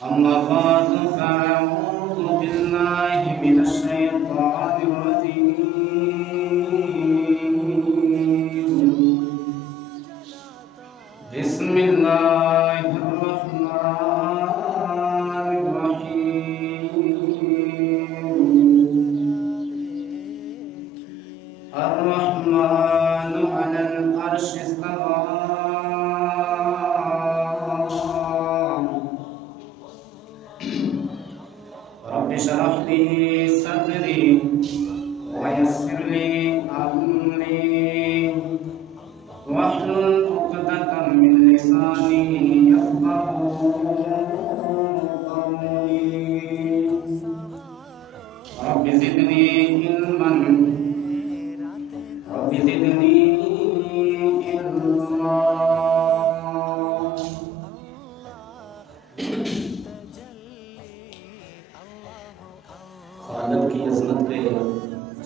أما بعد فأعوذ بالله من الشيطان الرجيم. بسم الله الرحمن الرحيم. الرحمن على العرش استوى رب اشرح لي صدري ويسر لي أمري واحلل عقدة من لساني يفقهوا قولي. رب زدني علما رب زدني علما. خالق کی عظمت پہ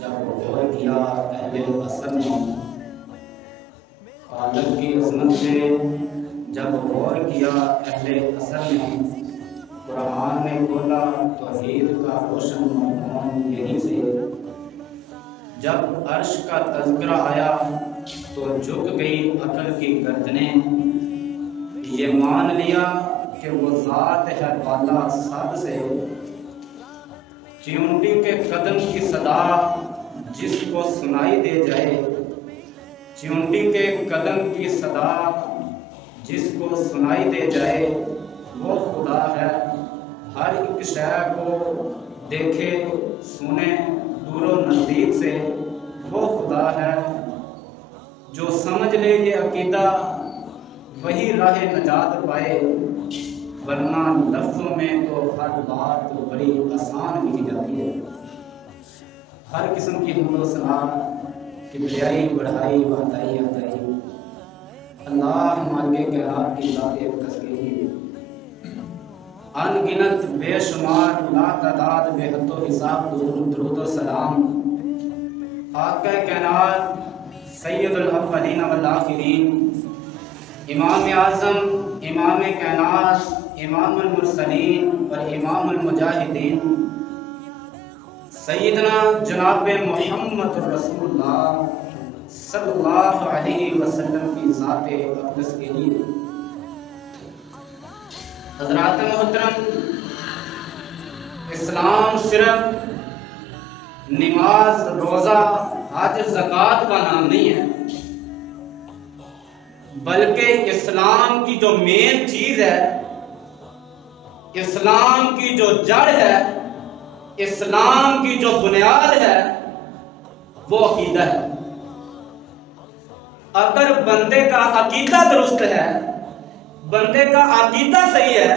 جب غور کیا اہل اثر نے، خالق کی عظمت پہ جب غور کیا اہل اثر نے، قرآن نے کھولا توحید کا روشن مضمون یہیں سے. جب عرش کا تذکرہ آیا تو جھک گئی عقل کی گردنیں. یہ مان لیا کہ وہ ذات ہے بالا سب سے. چیونٹی کے قدم کی صدا جس کو سنائی دے جائے، چیونٹی کے قدم کی صدا جس کو سنائی دے جائے، وہ خدا ہے. ہر ایک شے کو دیکھے سنے دور و نزدیک سے، وہ خدا ہے. جو سمجھ لے یہ عقیدہ وہی راہ نجات پائے، ورنہ لفظوں میں تو ہر بات بڑی آسان لکھی جاتی ہے. ہر قسم کی حمد و ثنا، کبریائی، بڑھائی، بہتائی، عطائی اللہ ہمارے کائنات کی ذات اقدس کے لیے. ان گنت بے شمار لا تعداد بے حد و حساب درود و سلام آقا کائنات سید الاولین والآخرین، امام اعظم، امام کائنات، امام المرسلین اور امام المجاہدین، سیدنا جناب محمد رسول اللہ صلی اللہ علیہ وسلم کی ذات اقدس کے لیے. حضرات محترم، اسلام صرف نماز، روزہ، حج، زکوٰۃ کا نام نہیں ہے، بلکہ اسلام کی جو مین چیز ہے، اسلام کی جو جڑ ہے، اسلام کی جو بنیاد ہے، وہ عقیدہ ہے. اگر بندے کا عقیدہ درست ہے، بندے کا عقیدہ صحیح ہے،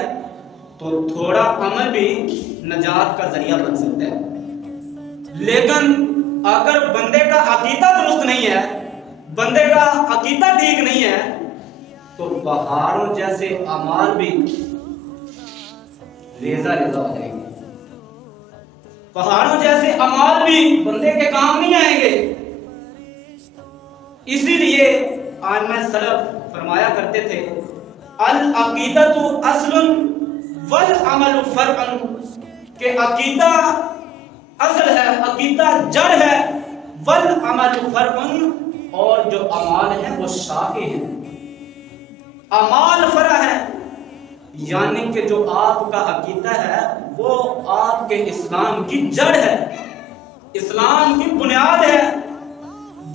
تو تھوڑا عمل بھی نجات کا ذریعہ بن سکتا ہے. لیکن اگر بندے کا عقیدہ درست نہیں ہے، بندے کا عقیدہ ٹھیک نہیں ہے، تو پہاڑوں جیسے اعمال بھی ریزہ ریزہ ہو جائیں گے. پہاڑوں جیسے اعمال بھی بندے کے کام نہیں آئیں گے. اسی لیے آئمہ سلف فرمایا کرتے تھے، العقیدۃ اصل والعمل فرع، کہ عقیدہ اصل ہے، عقیدہ جڑ ہے، والعمل فرع، اور جو اعمال ہیں وہ شاخیں ہیں. اعمال فرع ہے، یعنی کہ جو آپ کا عقیدہ ہے وہ آپ کے اسلام کی جڑ ہے، اسلام کی بنیاد ہے.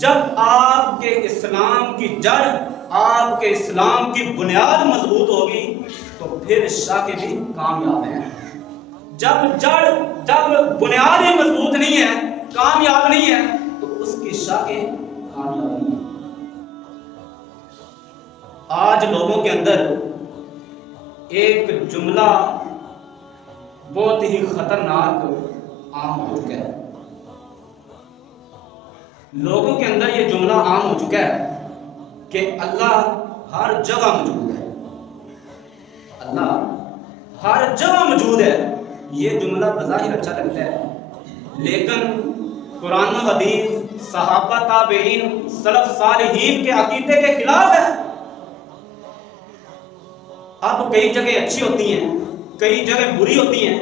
جب آپ کے اسلام کی جڑ، آپ کے اسلام کی بنیاد مضبوط ہوگی تو پھر شاخیں بھی کامیاب ہیں. جب بنیاد ہی مضبوط نہیں ہے، کامیاب نہیں ہے، تو اس کی شاخیں کامیاب نہیں ہیں. آج لوگوں کے اندر ایک جملہ بہت ہی خطرناک عام ہو چکا ہے. لوگوں کے اندر یہ جملہ عام ہو چکا ہے کہ اللہ ہر جگہ موجود ہے، اللہ ہر جگہ موجود ہے. یہ جملہ بظاہر اچھا لگتا ہے، لیکن قرآن و حدیث، صحابہ، تابعین، سلف صالحین کے عقیدے کے خلاف ہے. اب کئی جگہ اچھی ہوتی ہیں، کئی جگہ بری ہوتی ہیں،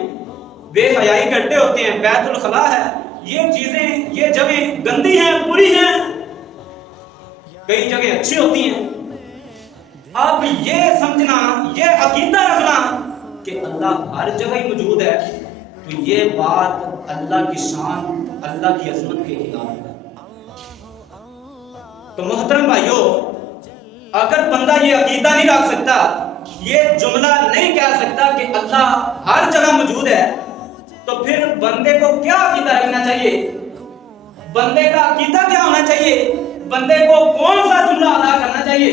بے حیائی کرتے ہوتے ہیں، بیت الخلا ہے، یہ چیزیں یہ جگہ گندی ہیں، بری ہیں، کئی جگہ اچھی ہوتی ہیں۔ اب یہ سمجھنا، یہ عقیدہ رکھنا کہ اللہ ہر جگہ ہی موجود ہے، تو یہ بات اللہ کی شان، اللہ کی عظمت کے خلاف ہے۔ تو محترم بھائیو، اگر بندہ یہ عقیدہ نہیں رکھ سکتا، یہ جملہ نہیں کہہ سکتا کہ اللہ ہر جگہ موجود ہے، تو پھر بندے کو کیا عقیدہ رکھنا چاہیے؟ بندے کا عقیدہ کیا ہونا چاہیے؟ بندے کو کون سا جملہ ادا کرنا چاہیے؟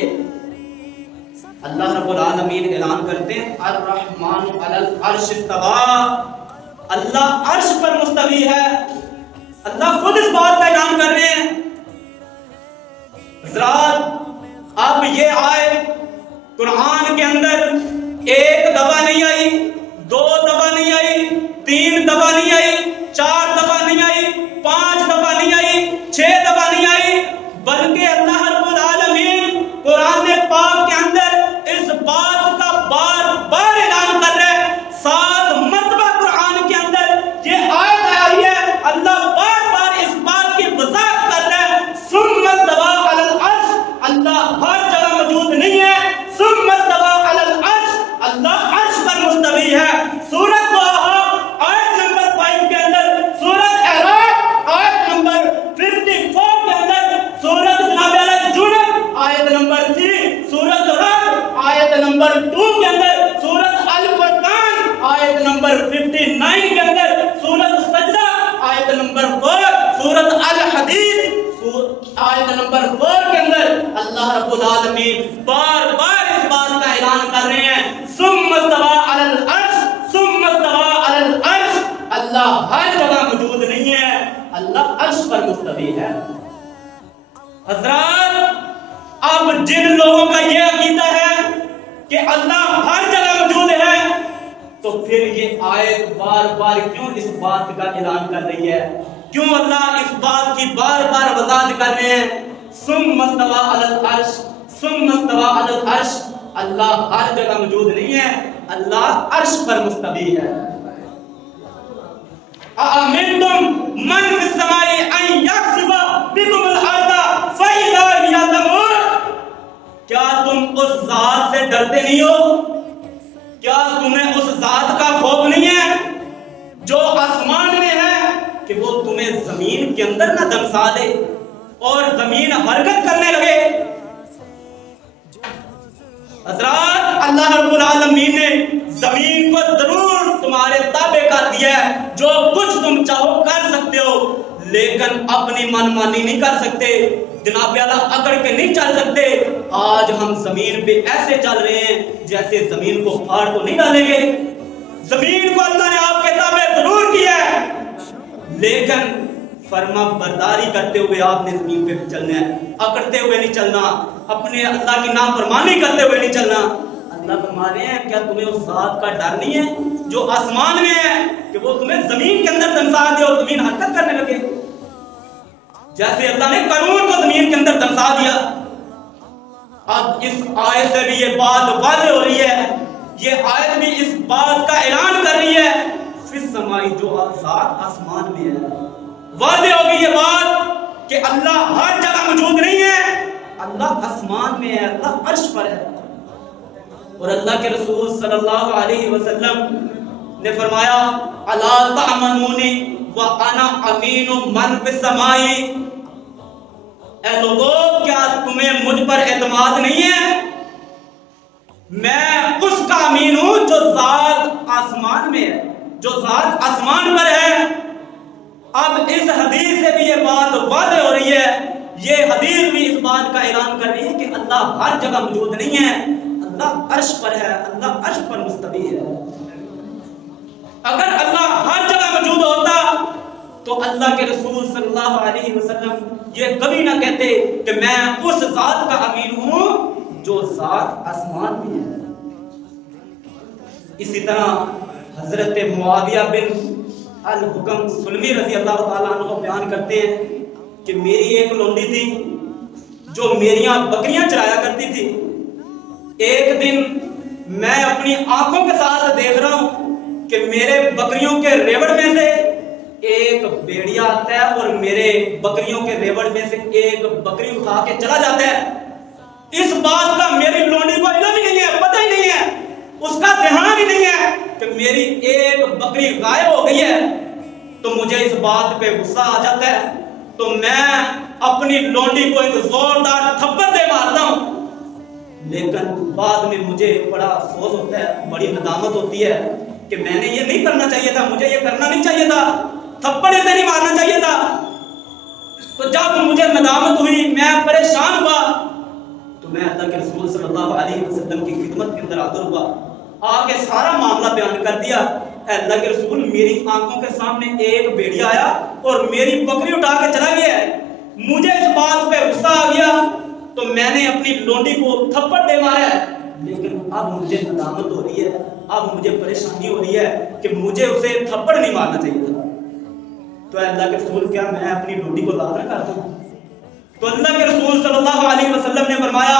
اللہ رب العالمین اعلان کرتے ہیں الرحمن علی العرش استوی، اللہ عرش پر مستوی ہے۔ اللہ خود اس بات کا اعلان کر رہے ہیں۔ حضرات، اب یہ آیت قرآن کے اندر ایک دفعہ نہیں آئی، دو دفعہ نہیں آئی، تین دفعہ نہیں آئی، چار دفعہ نہیں آئی، پانچ دفعہ نہیں آئی، 6 دفعہ نہیں آئی، بلکہ اللہ رب العالمین قرآن پاک کے اندر اس بات کا بار بار اعلان کر رہے ہیں۔ 7 مرتبہ قرآن کے اندر یہ آیت آئی ہے، اللہ بار بار اس بات کی وضاحت کر رہے ہیں ثم استوى علی العرش، اللہ ہر جگہ موجود نہیں ہے، ثم استوى علی العرش، اللہ عرش پر مستوی ہے۔ سورۃ آیت نمبر 5 کے اندر، سورۃ اعراف آیت نمبر 54 کے اندر، سورۃ جناب الجنہ آیت نمبر 3، سورۃ رعد آیت نمبر 2 کے اندر، سورۃ الفرقان آیت نمبر 59 کے اندر، سورۃ سجدہ آیت نمبر 4، سورۃ الحدید آیت نمبر 4 کے اندر اللہ رب العالمین بار بار اس بات کا اعلان کر رہے ہیں ثم استوى علی العرش، ثم استوى علی العرش، اللہ ہر جگہ موجود نہیں ہے، اللہ عرش پر مستوی ہے۔ حضرات، اب جن لوگوں کا یہ عقیدہ ہے کہ اللہ ہر جگہ موجود ہے، تو پھر یہ آیت بار بار کیوں اس بات کا اعلان کر رہی ہے؟ کیوں اللہ اس بات کی بار بار وضاحت کر رہے ہیں ثم استوى علی العرش، ثم استوى علی العرش، اللہ ہر جگہ موجود نہیں ہے، اللہ عرش پر مستوی ہے۔ أَأَمِنْتُمْ مَنْ فِي السَّمَاءِ أَنْ يَخْسِفَ بِكُمُ الْأَرْضَ فَإِذَا هِيَ تَمُورُ، کیا تم اس ذات سے ڈرتے نہیں ہو؟ کیا تمہیں اس ذات کا خوف نہیں ہے جو آسمان میں ہے کہ وہ تمہیں زمین کے اندر نہ دمسا دے اور زمین حرکت کرنے لگے؟ حضرات، اللہ رب العالمین نے زمین کو ضرور تمہارے تابع کر دیا ہے، جو کچھ تم چاہو کر سکتے ہو، لیکن اپنی منمانی نہیں کر سکتے، جناب اعلیٰ اکڑ کے نہیں چل سکتے۔ آج ہم زمین پہ ایسے چل رہے ہیں جیسے زمین کو پھاڑ تو نہیں ڈالیں گے۔ زمین کو اللہ نے آپ کے تابع ضرور کیا ہے، لیکن فرما برداری کرتے ہوئے آپ نے زمین پہ چلنا ہے، اکڑتے ہوئے نہیں چلنا، اپنے اللہ کی نافرمانی کرتے ہوئے نہیں چلنا۔ اللہ فرما رہے ہیں کیا تمہیں اس ذات کا ڈر نہیں ہے جو آسمان میں ہے کہ وہ تمہیں زمین کے اندر دمسا دے اور زمین حرکت کرنے لگے؟ جیسے اللہ نے قارون کو زمین کے اندر دمسا دیا۔ اب اس آیت سے بھی یہ بات واضح ہو رہی ہے، یہ آیت بھی اس بات کا اعلان کر رہی ہے فی السماء، جو ذات آسمان میں ہے۔ واضح ہوگی یہ بات کہ اللہ ہر جگہ موجود نہیں ہے، اللہ آسمان میں ہے، اللہ عرش پر ہے۔ اور اللہ کے رسول صلی اللہ علیہ وسلم نے فرمایا الا تأمنونی وانا امین من فی السماء، اے لوگو کیا تمہیں مجھ پر اعتماد نہیں ہے؟ میں اس کا امین ہوں جو ذات آسمان میں ہے، جو ذات آسمان پر ہے۔ اب اس حدیث سے بھی یہ بات واضح ہو رہی ہے، یہ حدیث بھی اس بات کا اعلان کر رہی ہے کہ اللہ ہر جگہ موجود نہیں ہے، اللہ عرش پر ہے، اللہ عرش پر مستوی ہے۔ اگر اللہ ہر جگہ موجود ہوتا تو اللہ کے رسول صلی اللہ علیہ وسلم یہ کبھی نہ کہتے کہ میں اس ذات کا امین ہوں جو ذات آسمان میں ہے۔ اسی طرح حضرت معاویہ بن الحکم سلمی رضی اللہ تعالیٰ عنہ بیان کرتے ہیں کہ میری ایک لونڈی تھی جو میریاں بکریاں چرایا کرتی تھی۔ ایک دن میں اپنی آنکھوں کے ساتھ دیکھ رہا ہوں کہ میرے بکریوں کے ریوڑ میں سے ایک بیڑیا آتا ہے اور میرے بکریوں کے ریوڑ میں سے ایک بکری اٹھا کے چلا جاتا ہے۔ اس بات کا میری لونڈی کو علم ہی نہیں ہے، پتہ ہی نہیں ہے، اس کا دھیان ہی نہیں ہے کہ میری ایک بکری غائب ہو گئی ہے۔ تو مجھے اس بات پہ غصہ آ جاتا ہے، تو میں اپنی لونڈی کو ایک زوردار تھپڑ دے مارتا ہوں۔ لیکن بعد میں مجھے بڑا افسوس ہوتا ہے، بڑی ندامت ہوتی ہے کہ میں نے یہ نہیں کرنا چاہیے تھا، مجھے یہ کرنا نہیں چاہیے تھا، تھپڑ اسے نہیں مارنا چاہیے تھا۔ تو جب مجھے ندامت ہوئی، میں پریشان ہوا، تو میں اللہ کے رسول صلی اللہ علیہ وسلم کی خدمت کے اندر حاضر ہوا، آ کے سارا معاملہ بیان کر دیا۔ اے اللہ کے رسول، میری آنکھوں کے سامنے ایک بھیڑیا آیا اور میری بکری اٹھا کے چلا گیا ہے، مجھے اس بات پہ غصہ آ گیا تو میں نے اپنی لونڈی کو تھپڑ دے مارا ہے، لیکن اب مجھے ندامت ہو رہی ہے، اب مجھے پریشانی ہو رہی ہے کہ مجھے اسے تھپڑ نہیں مارنا چاہیے تھا۔ تو اے اللہ کے رسول، کیا میں اپنی لونڈی کو لاغر کرتا ہوں؟ تو اللہ کے رسول صلی اللہ علیہ وسلم نے فرمایا،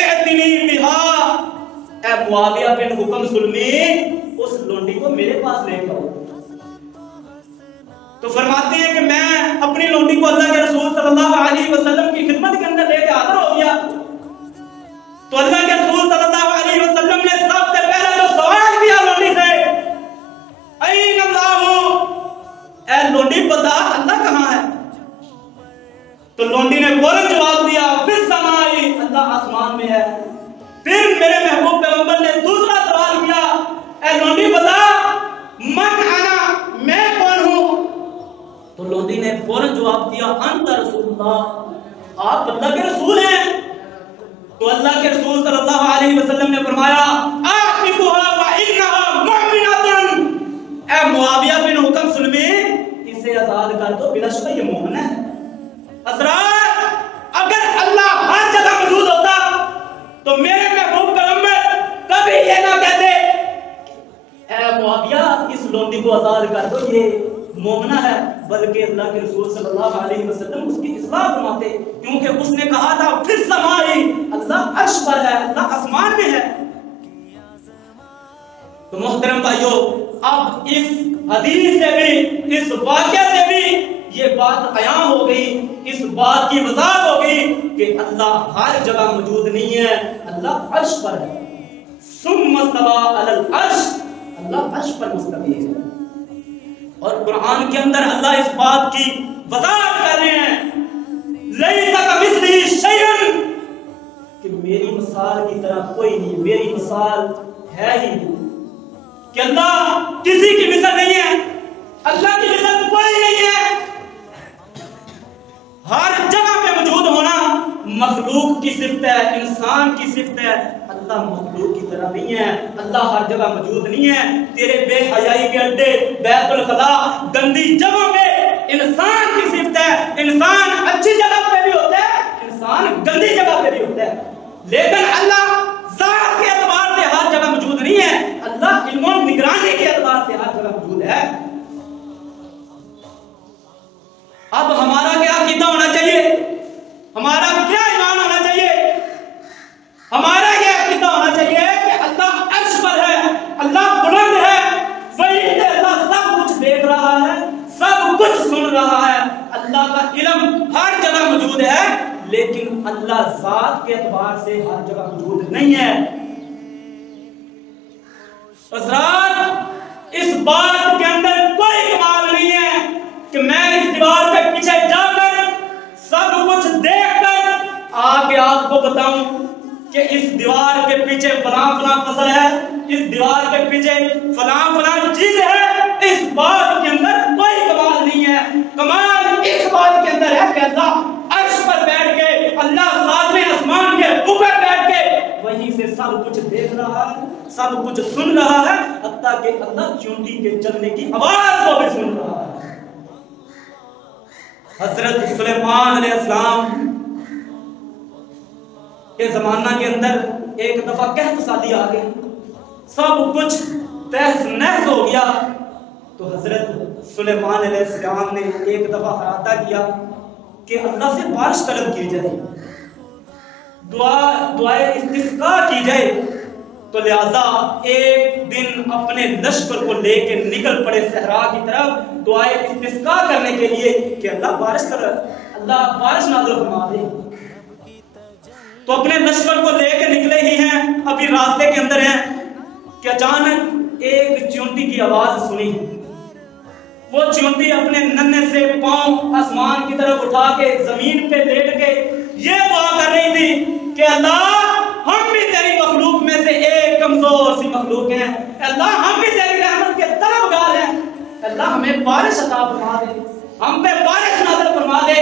اعتنی بہا، اے معاویہ بن حکم سلمی، اس لونڈی کو میرے پاس لے آؤ۔ تو فرماتے ہیں کہ میں اپنی لونڈی کو اللہ کے رسول صلی اللہ علیہ وسلم کی خدمت کے اندر لے کے حاضر ہو گیا۔ تو اللہ کے رسول صلی اللہ علیہ وسلم نے سب سے پہلے جو سوال کیا لونڈی سے، این اللہ، اے لونڈی بتا اللہ کہاں ہے؟ تو لونڈی نے فوراً جواب دیا، فی السماء، اللہ آسمان میں ہے۔ پھر میرے محبوب پیغمبر نے دوسرا سوال کیا، اے لونڈی بتا من انا، میں کون ہوں؟ تو لونڈی نے فوراً جواب دیا، انت رسول اللہ، آپ اللہ کے رسول ہیں۔ تو اللہ کے رسول صلی اللہ علیہ وسلم نے فرمایا، آتِقُهَا وَإِنَّهَا مُؤْمِنَةٌ، اے معاویہ بن حکم سلمی، اسے آزاد کر دو، بلا شبہ یہ مومن ہے۔ حضرات، اگر اللہ ہر جگہ موجود ہوتا تو میرے محبوب پیغمبر کبھی یہ نہ کہتے اے معاویہ اس لونڈی کو آزاد کر دو، یہ مومنہ ہے، بلکہ اللہ کے رسول صلی اللہ علیہ وسلم اس کی اصلاح فرماتے، کیونکہ اس نے کہا تھا فی السماء، اللہ عرش پر ہے، اللہ آسمان میں ہے۔ تو محترم بھائیو، اب اس حدیث سے بھی، اس واقعہ سے بھی یہ بات عیاں ہو گئی، اس بات کی وضاحت ہو گئی کہ اللہ ہر جگہ موجود نہیں ہے، اللہ عرش پر ہے۔ ثم استوى علی العرش، اللہ عرش پر مستوی ہے۔ اور قرآن کے اندر اللہ اس بات کی وضاحت کر رہے ہیں، لیس کمثلہ شیء، کہ میری مثال کی طرح کوئی نہیں، میری مثال ہے ہی نہیں، کہ اللہ کسی کی مثل نہیں ہے، اللہ کی مثل کوئی نہیں ہے۔ ہر جگہ پہ موجود ہونا مخلوق کی صفت ہے، انسان کی صفت ہے، اللہ مخلوق کی طرح نہیں ہے، اللہ ہر جگہ موجود نہیں ہے۔ تیرے بے حیائی کے اڈے، بیت الخلا، گندی جگہوں پہ انسان کی صفت ہے، انسان اچھی جگہ پہ بھی ہوتا ہے، انسان گندی جگہ پہ بھی ہوتا ہے، لیکن اللہ ذات کے اعتبار سے ہر جگہ موجود نہیں ہے، اللہ علم و نگرانی کے اعتبار سے ہر جگہ موجود ہے۔ اب ہمارا کیا عقیدہ ہونا چاہیے؟ ہمارا کیا ایمان ہونا چاہیے؟ ہمارا یہ عقیدہ ہونا چاہیے کہ اللہ عرش پر ہے، اللہ بلند ہے، وہی اللہ سب کچھ دیکھ رہا ہے، سب کچھ سن رہا ہے، اللہ کا علم ہر جگہ موجود ہے، لیکن اللہ ذات کے اعتبار سے ہر جگہ موجود نہیں ہے۔ حضرات، اس بات کے اندر کوئی کمال نہیں ہے کہ میں اس دیوار کے پیچھے جا کر سب کچھ دیکھ کر آ کے آپ کو بتاؤں کہ اس دیوار کے پیچھے فلاں فلاں فصل ہے، اس دیوار کے پیچھے فلاں فلاں چیز ہے۔ اس بات کے اندر کوئی کمال نہیں ہے، کمال اس بات کے اندر ہے کہ اللہ عرش پر بیٹھ کے، اللہ ساتویں آسمان کے اوپر بیٹھ کے وہیں سے سب کچھ دیکھ رہا ہے، سب کچھ سن رہا ہے، حتیٰ کہ اللہ چونٹی کے چلنے کی آواز کو بھی سن رہا ہے۔ حضرت سلیمان علیہ السلام کے زمانہ کے اندر ایک دفعہ قحط سالی آ گئی، سب کچھ تہس نہس ہو گیا، تو حضرت سلیمان علیہ السلام نے ایک دفعہ ارادہ کیا کہ اللہ سے بارش طلب کی جائے، دعائے استسقاء کی جائے۔ تو لہذا ایک دن اپنے لشکر کو لے کے نکل پڑے صحرا کی طرف دعائے استسقاء کرنے کے لیے کہ اللہ بارش کر، اللہ بارش نازل فرما دے۔ تو اپنے لشکر کو لے کے نکلے ہی ہیں، ابھی راستے کے اندر ہیں کہ اچانک ایک چیونٹی کی آواز سنی۔ وہ چیونٹی اپنے ننھے سے پاؤں آسمان کی طرف اٹھا کے زمین پہ لیٹ کے یہ دعا کر رہی تھی کہ اللہ ہم بھی تیری مخلوق میں سے ایک کمزور سی مخلوق ہیں، اللہ ہم بھی تیری رحمت کے طلبگار ہیں، اللہ ہمیں بارش عطا فرما دے، ہم پہ بارش نازل فرما دے۔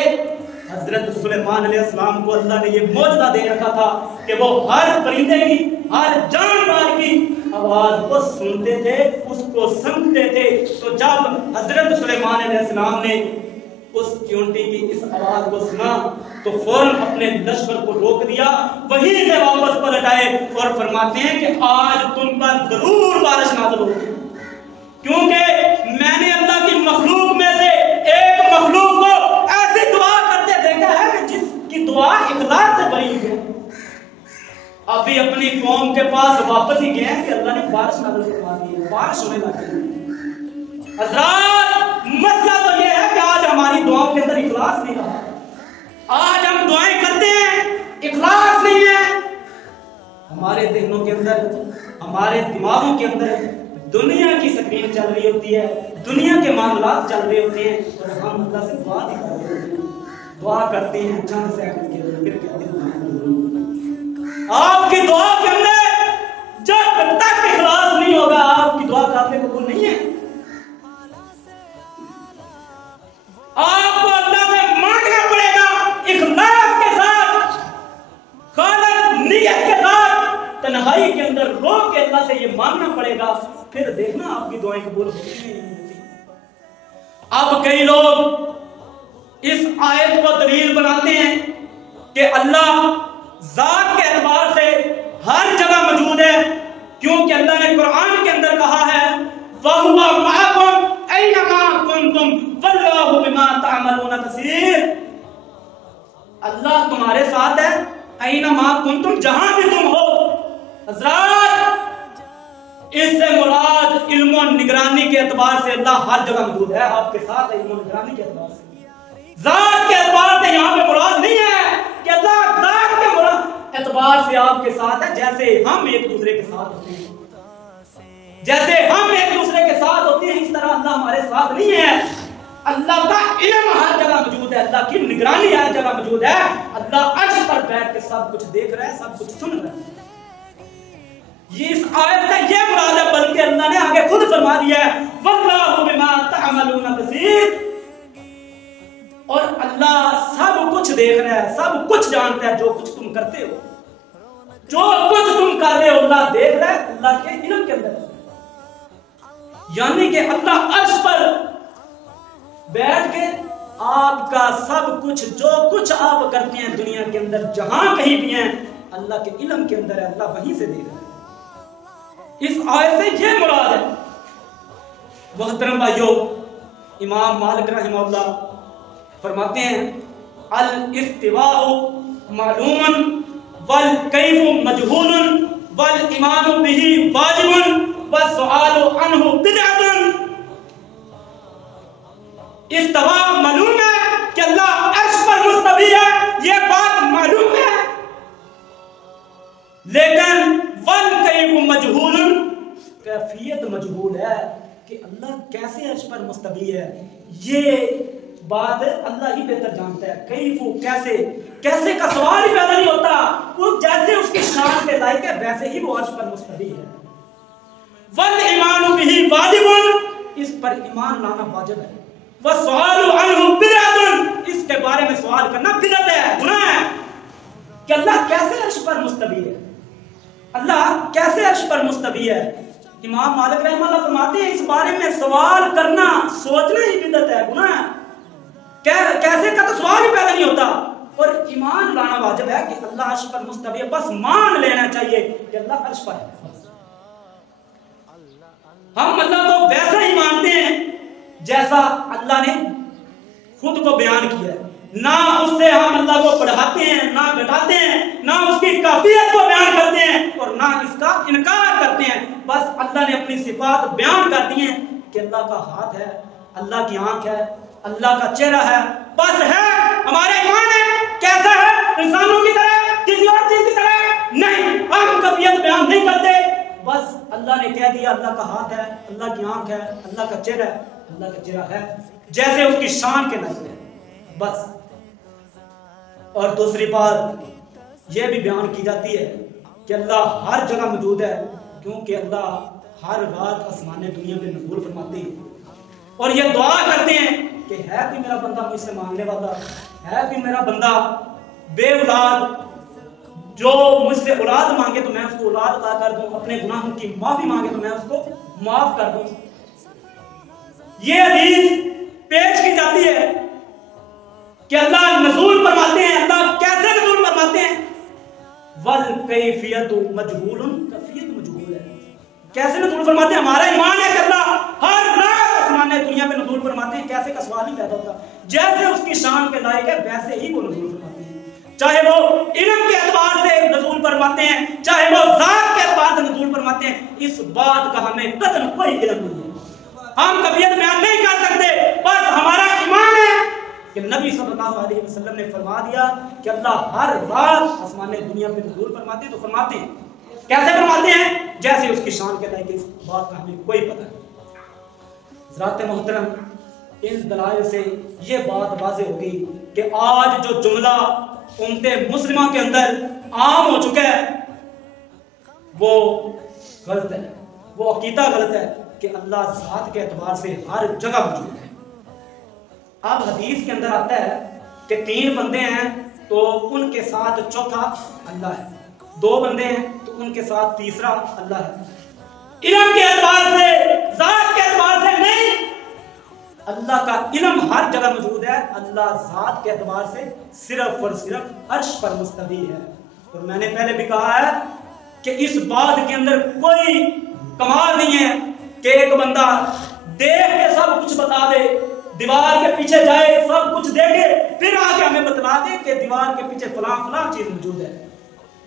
حضرت سلیمان علیہ السلام کو اللہ نے یہ معجزہ دے رکھا تھا کہ وہ ہر پرندے کی، ہر جانور کی آواز کو سنتے تھے، اس کو سمجھتے تھے۔ تو جب حضرت سلیمان علیہ السلام نے اس چیونٹی کی اس آواز کو سنا تو فوراً اپنے لشکر کو روک دیا، وہیں سے واپس پلٹ آئے اور فرماتے ہیں کہ آج تم پر ضرور بارش نازل ہوگی، کیونکہ میں نے اللہ کی مخلوق میں سے ایک مخلوق کو ایسی دعا کرتے دیکھا ہے کہ جس کی دعا اخلاص سے بھری ہوئی ہے۔ ابھی اپنی قوم کے پاس واپس ہی گئے ہیں کہ اللہ نے بارش نازل فرما دی ہے، بارش ہونے لگی۔ حضرات مسئلہ تو یہ ہے کہ آج ہماری دعاؤں کے اندر اخلاص نہیں رہا، آج ہم دعائیں کرتے ہیں اخلاص نہیں ہے ہمارے ذہنوں کے اندر، ہمارے دماغوں کے اندر دنیا کی سکرین چل رہی ہوتی ہے، دنیا کے معاملات چل رہے ہوتے ہیں اور ہم اللہ سے دعا نہیں کر رہے ہوتے ہیں، دعا کرتے ہیں چند سیکنڈ کے لیے، پھر کہتے ہیں آپ کی دعا کے اندر جب تک اخلاص نہیں ہوگا آپ کی دعا قابل قبول نہیں ہے۔ آپ کو اللہ سے مانگنا پڑے گا اخلاص کے ساتھ، خالص نیت کے ساتھ، تنہائی کے اندر رو کے اللہ سے یہ مانگنا پڑے گا، پھر دیکھنا آپ کی دعائیں قبول ہوتی ہیں۔ اب کئی لوگ اس آیت کو دلیل بناتے ہیں کہ اللہ ذات کے اعتبار سے ہر جگہ موجود ہے، کیونکہ اللہ نے قرآن کے اندر کہا ہے وَهُوَ مَعَكُمْ أَيْنَمَا كُنْتُمْ وَاللَّهُ بِمَا تَعْمَلُونَ بَصِيرٌ۔ اللہ تمہارے ساتھ ہے، أَيْنَمَا كُنْتُمْ، جہاں بھی تم ہو۔ حضرات اس سے مراد علم و نگرانی کے اعتبار سے اللہ ہر جگہ موجود ہے، آپ کے ساتھ ہے علم و نگرانی کے اعتبار سے، ذات کے اعتبار سے یہاں پہ مراد نہیں ہے کہ اللہ ذات کے اعتبار سے آپ کے ساتھ ہے، جیسے ہم ایک دوسرے کے ساتھ ہوتے ہیں، جیسے ہم ایک دوسرے کے ساتھ ہوتے ہیں، اس طرح اللہ ہمارے ساتھ نہیں ہے۔ اللہ کا علم ہر جگہ موجود ہے، اللہ کی نگرانی ہر جگہ موجود ہے، اللہ عرش پر بیٹھ کے سب کچھ دیکھ رہا ہے، سب کچھ سن رہا ہے۔ یہ اس آیت سے یہ مراد ہے، بلکہ اللہ نے آگے خود فرما دیا ہے وَاللَّهُ بِمَا تَعْمَلُونَ بَصِيرٌ، اور اللہ سب کچھ دیکھ رہا ہے، سب کچھ جانتا ہے، جو کچھ تم کرتے ہو، جو کچھ تم کر رہے ہو اللہ دیکھ رہا ہے، اللہ کے علم کے اندر۔ یعنی کہ اللہ عرش پر بیٹھ کے آپ کا سب کچھ، جو کچھ آپ کرتے ہیں دنیا کے اندر، جہاں کہیں بھی ہیں، اللہ کے علم کے اندر ہے، اللہ وہیں سے دیکھ رہا ہے۔ اس آیت سے یہ مراد ہے۔ محترم بھائیو، امام مالک رحمہ اللہ فرماتے ہیں الاستواء معلوم والکیف مجہول والایمان به واجب والسؤال عنہ بدعۃ۔ استواء معلوم ہے کہ اللہ عرش پر مستوی ہے، یہ بات معلوم ہے، لیکن والکیف مجہول، کیفیت مجہول ہے کہ اللہ کیسے عرش پر مستوی ہے، یہ بات اللہ ہی بہتر جانتا ہے۔ کیف، کیسے، کیسے کا سوال ہی پیدا نہیں ہوتا، وہ جیسے اس کی شان کے لائق ہے ویسے ہی وہ عرش پر مستوی ہے۔ والایمان به واجب، اس پر ایمان لانا واجب ہے۔ والسؤال عنہ بدعۃ، اس کے بارے میں سوال کرنا بدعت ہے، گناہ ہے کہ اللہ کیسے عرش پر مستوی ہے، اللہ کیسے عرش پر مستوی ہے۔ امام مالک رحمہ اللہ فرماتے ہیں اس بارے میں سوال کرنا، سوچنا ہی بدعت ہے، گناہ ہے، کیسے کا تو سوال ہی پیدا نہیں ہوتا، اور ایمان لانا واجب ہے کہ اللہ عرش پر مستوی ہے، بس مان لینا چاہیے کہ اللہ عرش پر ہے۔ ہم اللہ کو ویسا ہی مانتے ہیں جیسا اللہ نے خود کو بیان کیا ہے، نہ اس سے ہم اللہ کو بڑھاتے ہیں نہ گھٹاتے ہیں، نہ اس کی کیفیت کو بیان کرتے ہیں اور نہ اس کا انکار کرتے ہیں۔ بس اللہ نے اپنی صفات بیان کر دی ہیں کہ اللہ کا ہاتھ ہے، اللہ کی آنکھ ہے، اللہ کا چہرہ ہے، بس ہے، ہمارا ایمان ہے۔ کیسا ہے؟ انسانوں کی طرح، کسی اور چیز کی طرح نہیں، ہم کیفیت بیان نہیں کرتے، بس اللہ نے کہہ دیا اللہ کا ہاتھ ہے، اللہ کی آنکھ ہے، اللہ کا چہرہ ہے، اللہ کا چہرہ ہے جیسے اس کی شان کے لائق ہے، بس۔ اور دوسری بات یہ بھی بیان کی جاتی ہے کہ اللہ ہر جگہ موجود ہے، کیونکہ اللہ ہر رات آسمان دنیا میں نزول فرماتے ہیں اور یہ دعا کرتے ہیں کہ ہے بھی میرا بندہ مجھ سے مانگنے والا، ہے بھی میرا بندہ بے اولاد، جو مجھ سے اولاد مانگے تو میں اس کو اولاد عطا کر دوں، اپنے گناہوں کی معافی مانگے تو میں اس کو معاف کر دوں۔ یہ حدیث پیش کی جاتی ہے کہ اللہ نزول فرماتے ہیں، اللہ کیسے نزول فرماتے ہیں؟ والکیفیت مجہول، کیفیت مجہول ہے، کیسے نزول فرماتے ہیں؟ ہمارا ایمان ہے کہ اللہ ہر رات آسمان دنیا پہ نزول فرماتے ہیں، کیسے کا سوال نہیں پیدا ہوتا، جیسے اس کی شان کے لائق ہے ویسے ہی وہ نزول فرماتے ہیں، چاہے وہ علم کے اعتبار سے نزول فرماتے ہیں، چاہے وہ ذات کے اعتبار سے نزول فرماتے ہیں، اس بات کا ہمیں قطعاً کوئی علم نہیں ہے، ہم کیفیت بیان نہیں کر سکتے، بس ہمارا ایمان ہے کہ نبی صلی اللہ علیہ وسلم نے فرما دیا کہ اللہ ہر رات آسمان دنیا پہ نزول فرماتے ہیں، تو فرماتے ہیں، کیسے فرماتے ہیں؟ جیسے اس کی شان کے لائق، اس بات کا ہمیں کوئی پتہ نہیں۔ حضرات محترم، ان دلائل سے یہ بات واضح ہوگی کہ آج جو جملہ امت مسلمہ کے اندر عام ہو چکا ہے وہ غلط ہے، وہ عقیدہ غلط ہے کہ اللہ ذات کے اعتبار سے ہر جگہ موجود ہے۔ اب حدیث کے اندر آتا ہے کہ 3 بندے ہیں تو ان کے ساتھ چوتھا اللہ ہے، 2 بندے ہیں تو ان کے ساتھ تیسرا اللہ ہے۔ علم کے اعتبار سے، ذات کے اعتبار سے نہیں، اللہ کا علم ہر جگہ موجود ہے، اللہ ذات کے اعتبار سے صرف اور صرف عرش پر مستوی ہے۔ اور میں نے پہلے بھی کہا ہے کہ اس بات کے اندر کوئی کمال نہیں ہے کہ ایک بندہ دیکھ کے سب کچھ بتا دے، دیوار کے پیچھے جائے سب کچھ دیکھے پھر آ کے ہمیں بتلا دے کہ دیوار کے پیچھے فلاں فلاں چیز موجود ہے۔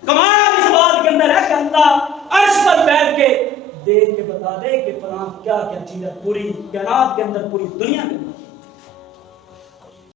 کمال اس بات کے اندر ہے کہ اللہ عرش پر بیٹھ کے دیکھ کے بتا دے کہ فلاں کیا کیا چیز ہے، پوری کائنات کے اندر، پوری دنیا کے اندر۔